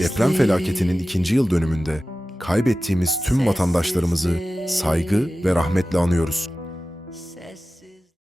Deprem felaketinin ikinci yıl dönümünde kaybettiğimiz tüm vatandaşlarımızı saygı ve rahmetle anıyoruz.